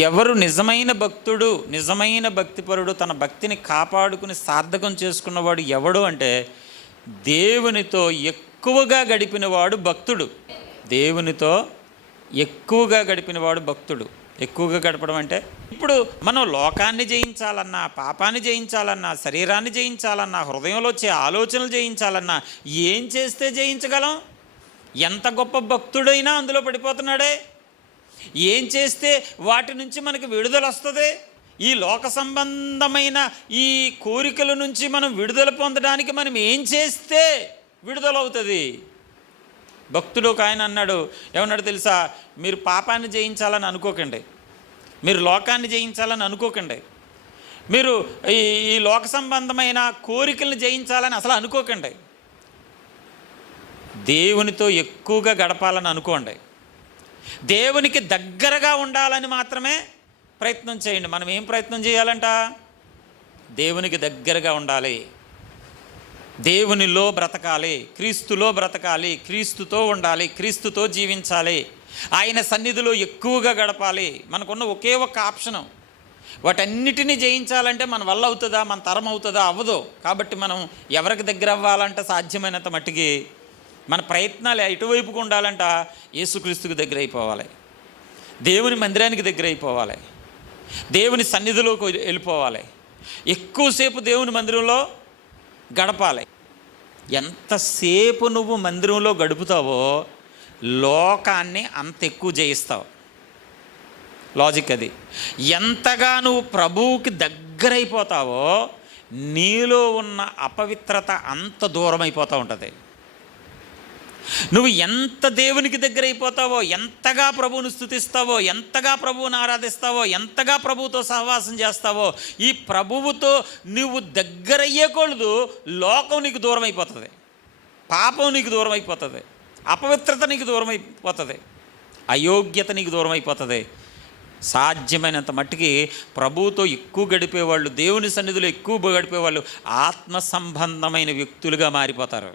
ఎవరు నిజమైన భక్తుడు, నిజమైన భక్తిపరుడు, తన భక్తిని కాపాడుకుని సార్థకం చేసుకున్నవాడు ఎవడు అంటే దేవునితో ఎక్కువగా గడిపినవాడు భక్తుడు. దేవునితో ఎక్కువగా గడిపినవాడు భక్తుడు. ఎక్కువగా గడపడం అంటే ఇప్పుడు మనం లోకాన్ని జయించాలన్నా, పాపాన్ని జయించాలన్నా, శరీరాన్ని జయించాలన్నా, హృదయంలో వచ్చే ఆలోచనలు జయించాలన్నా ఏం చేస్తే జయించగలం? ఎంత గొప్ప భక్తుడైనా అందులో పడిపోతున్నాడే. ఏం చేస్తే వాటి నుంచి మనకి విడుదల వస్తుంది? ఈ లోక సంబంధమైన ఈ కోరికల నుంచి మనం విడుదల పొందడానికి మనం ఏం చేస్తే విడుదల అవుతుంది? భక్తుడు ఒక ఆయన అన్నాడు, ఏమన్నాడు తెలుసా? మీరు పాపాన్ని జయించాలని అనుకోకండి, మీరు లోకాన్ని జయించాలని అనుకోకండి, మీరు ఈ లోక సంబంధమైన కోరికలను జయించాలని అసలు అనుకోకండి, దేవునితో ఎక్కువగా గడపాలని అనుకోండి, దేవునికి దగ్గరగా ఉండాలని మాత్రమే ప్రయత్నం చేయండి. మనం ఏం ప్రయత్నం చేయాలంట? దేవునికి దగ్గరగా ఉండాలి, దేవునిలో బ్రతకాలి, క్రీస్తులో బ్రతకాలి, క్రీస్తుతో ఉండాలి, క్రీస్తుతో జీవించాలి, ఆయన సన్నిధిలో ఎక్కువగా గడపాలి. మనకున్న ఒకే ఒక ఆప్షను. వాటన్నిటినీ జయించాలంటే మన వల్ల అవుతుందా? మన తరం అవుతుందా? అవ్వదు. కాబట్టి మనం ఎవరికి దగ్గర అవ్వాలంటే సాధ్యమైనంత మట్టికి మన ప్రయత్నాలు ఎటువైపుకు ఉండాలంట? యేసుక్రీస్తుకు దగ్గర అయిపోవాలి, దేవుని మందిరానికి దగ్గర అయిపోవాలి, దేవుని సన్నిధిలోకి వెళ్ళిపోవాలి, ఎక్కువసేపు దేవుని మందిరంలో గడపాలి. ఎంతసేపు నువ్వు మందిరంలో గడుపుతావో లోకాన్ని అంత ఎక్కువ జయిస్తావు. లాజిక్ అది. ఎంతగా నువ్వు ప్రభువుకి దగ్గరైపోతావో నీలో ఉన్న అపవిత్రత అంత దూరం అయిపోతూ ఉంటుంది. నువ్వు ఎంత దేవునికి దగ్గర అయిపోతావో, ఎంతగా ప్రభువును స్తుతిస్తావో, ఎంతగా ప్రభువుని ఆరాధిస్తావో, ఎంతగా ప్రభువుతో సహవాసం చేస్తావో, ఈ ప్రభువుతో నువ్వు దగ్గరయ్యే కొలదు లోకం నీకు దూరం అయిపోతుంది, పాపం నీకు దూరం అయిపోతుంది, అపవిత్రత నీకు దూరం అయిపోతుంది, అయోగ్యత నీకు దూరం అయిపోతుంది. సాధ్యమైనంత మట్టికి ప్రభువుతో ఎక్కువ గడిపేవాళ్ళు, దేవుని సన్నిధిలో ఎక్కువ గడిపేవాళ్ళు ఆత్మ సంబంధమైన వ్యక్తులుగా మారిపోతారు.